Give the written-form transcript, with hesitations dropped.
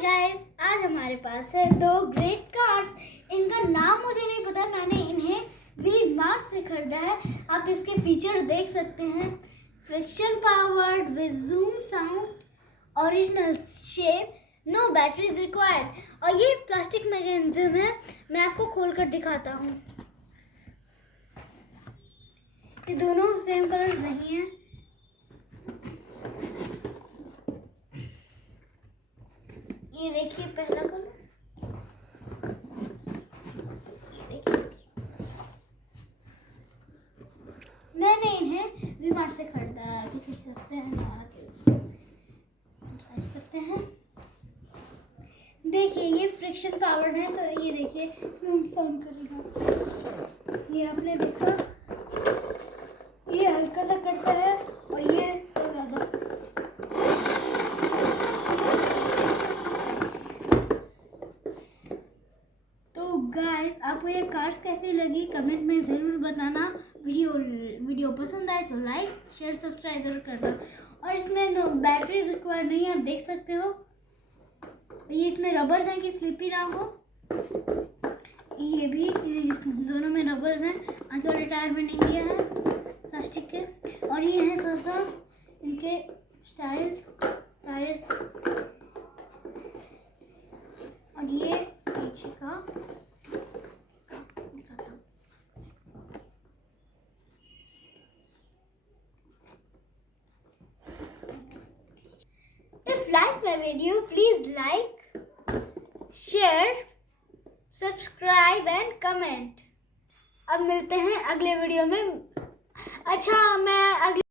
Guys, आज हमारे पास है दो ग्रेट कार्ड्स। इनका नाम मुझे नहीं पता, मैंने इन्हें वी मार्ट से खरीदा है। आप इसके फीचर्स देख सकते हैं। Friction powered with zoom sound, original shape, no batteries required. और ये प्लास्टिक मैकेनिज्म है, मैं आपको खोलकर दिखाता हूँ। ये दोनों सेम कलर नहीं है। ये देखिए पहला कलर, ये देखिए। मैंने इन्हें वी मार्ट से खरीदा है। आप देख सकते हैं, करते हैं। देखिए ये फ्रिक्शन पावर्ड है, तो ये देखिए साउंड करेगा। ये आपने देखा, ये हल्का सा करता है और ये ज़्यादा। तो गाइस, आपको ये कार्ड्स कैसी लगी कमेंट में ज़रूर बताना। वीडियो पसंद आए तो लाइक शेयर सब्सक्राइब जरूर करना। और इसमें नो बैटरी रिक्वायर्ड नहीं है, आप देख सकते हो। ये इसमें रबर्स हैं कि स्लिपी ना हो। ये भी दोनों में रबर्स हैं। आगे वाले टायर में नहीं दिया है, प्लास्टिक के। और ये हैं थोड़ा इनके टायर्स। और ये पीछे का दिखाता हूँ। If like my video, please like, share, subscribe and comment. अब मिलते हैं अगले वीडियो में। अच्छा, मैं अगले